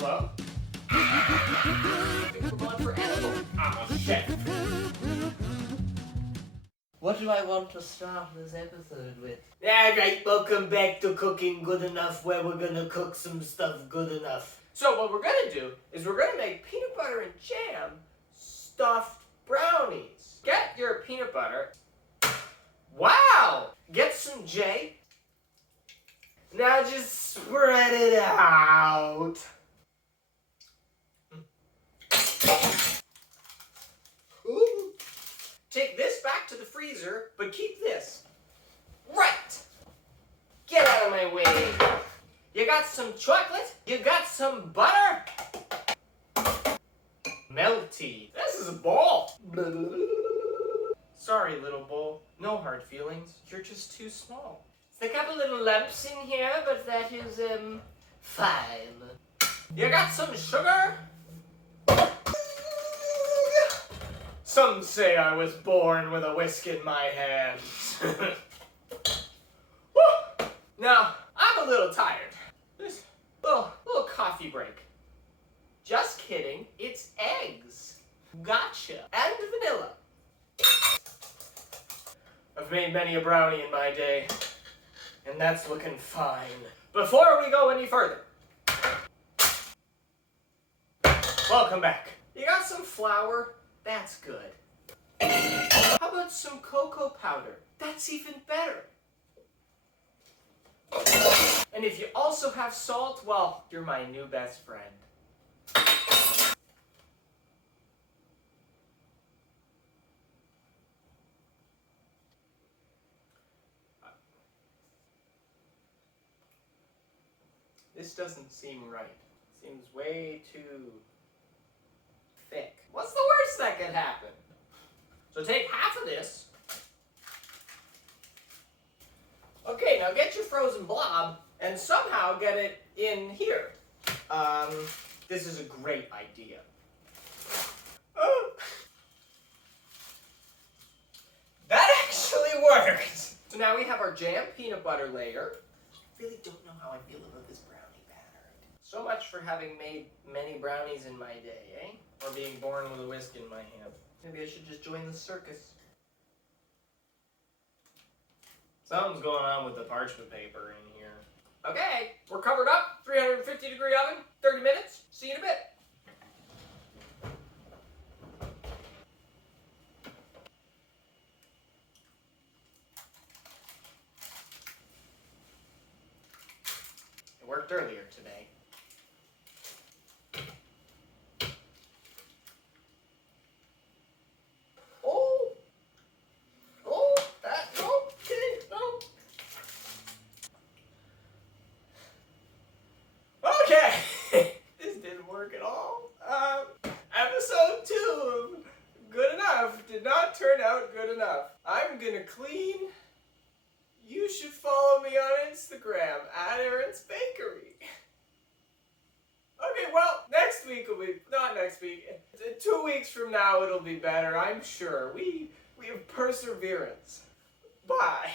Hello? I think we're going for edible. Oh, shit. What do I want to start this episode with? Alright, welcome back to Cooking Good Enough, where we're gonna cook some stuff good enough. So what we're gonna do is we're gonna make peanut butter and jam stuffed brownies. Get your peanut butter. Wow! Get some J. Now just spread it out. Ooh. Take this back to the freezer, but keep this. Right! Get out of my way. You got some chocolate? You got some butter? Melty. This is a ball. Sorry, little bowl. No hard feelings. You're just too small. There's a couple little lumps in here, but that is, fine. You got some sugar? Some say I was born with a whisk in my hand. Now, I'm a little tired. Just little coffee break. Just kidding, it's eggs. Gotcha. And vanilla. I've made many a brownie in my day, and that's looking fine. Before we go any further, welcome back. You got some flour? That's good. How about some cocoa powder? That's even better. And if you also have salt, well, you're my new best friend. This doesn't seem right. Seems way too thick. What's the worst that could happen? So take half of this. Okay, now get your frozen blob and somehow get it in here. This is a great idea. That actually worked! So now we have our jam peanut butter layer. Really don't know how I feel about this brownie batter. So much for having made many brownies in my day, eh? Or being born with a whisk in my hand. Maybe I should just join the circus. Something's going on with the parchment paper in here. Okay, we're covered up. 350-degree oven, 30 minutes. See you in a bit. It worked earlier today. At all. Episode 2 of Good Enough did not turn out good enough. I'm gonna clean. You should follow me on Instagram at Aaron's Bakery. Okay, well, next week will be, not next week, 2 weeks from now it'll be better, I'm sure. We have perseverance. Bye.